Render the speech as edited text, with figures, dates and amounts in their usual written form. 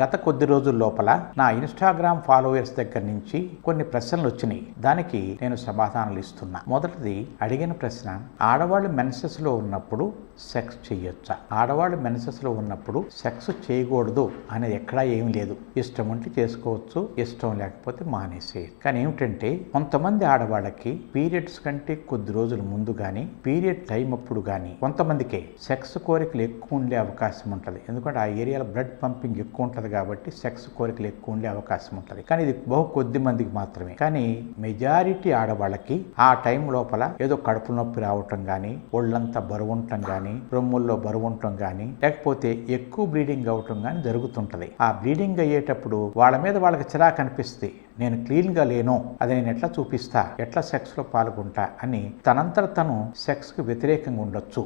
గత కొద్ది రోజుల లోపల నా ఇన్స్టాగ్రామ్ ఫాలోవర్స్ దగ్గర నుంచి కొన్ని ప్రశ్నలు వచ్చినాయి. దానికి నేను సమాధానాలు ఇస్తున్నా. మొదటిది అడిగిన ప్రశ్న, ఆడవాళ్ళు మెన్సెస్ లో ఉన్నప్పుడు సెక్స్ చేయొచ్చా? ఆడవాళ్ళు మెన్సెస్ లో ఉన్నప్పుడు సెక్స్ చేయకూడదు అనేది ఎక్కడా ఏమీ లేదు. ఇష్టం ఉంటే చేసుకోవచ్చు, ఇష్టం లేకపోతే మానేసేయచ్చు. కానీ ఏమిటంటే కొంతమంది ఆడవాళ్ళకి పీరియడ్స్ కంటే కొద్ది రోజుల ముందు కానీ పీరియడ్ టైం అప్పుడు కానీ కొంతమందికి సెక్స్ కోరికలు ఎక్కువ ఉండే అవకాశం ఉంటుంది. ఎందుకంటే ఆ ఏరియాలో బ్లడ్ పంపింగ్ ఎక్కువ ఉంటుంది కాబట్టి సెక్స్ కోరికలు ఎక్కువ ఉండే అవకాశం ఉంటుంది. కానీ ఇది బహు కొద్ది మందికి మాత్రమే. కానీ మెజారిటీ ఆడవాళ్ళకి ఆ టైం లోపల ఏదో కడుపు నొప్పి రావటం కానీ, ఒళ్ళంతా బరువు ఉండటం కానీ, రొమ్ముల్లో బరువు ఉండటం కానీ, లేకపోతే ఎక్కువ బ్లీడింగ్ అవటం కానీ జరుగుతుంటది. ఆ బ్లీడింగ్ అయ్యేటప్పుడు వాళ్ళ మీద వాళ్ళకి చిరాకు అనిపిస్తుంది. నేను క్లీన్గా లేను, అది నేను ఎట్లా చూపిస్తా, ఎట్లా సెక్స్లో పాల్గొంటా అని తనంతట తను సెక్స్కి వ్యతిరేకంగా ఉండొచ్చు.